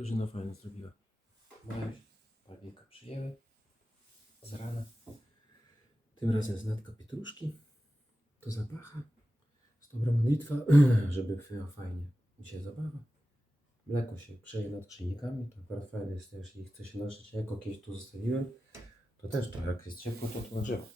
Grażyna fajnie zrobiła. Moja palnika przyjęły z rana. Tym razem z natka pietruszki. To zapacha. Jest dobra modlitwa, żeby było fajnie. się zabawa. Mleko się przeje nad krzynikami. To akurat fajne jest, jeśli chce się nażyć. Ja jako kiedyś tu zostawiłem, to też to jak jest ciepło, to tu nagrzewam.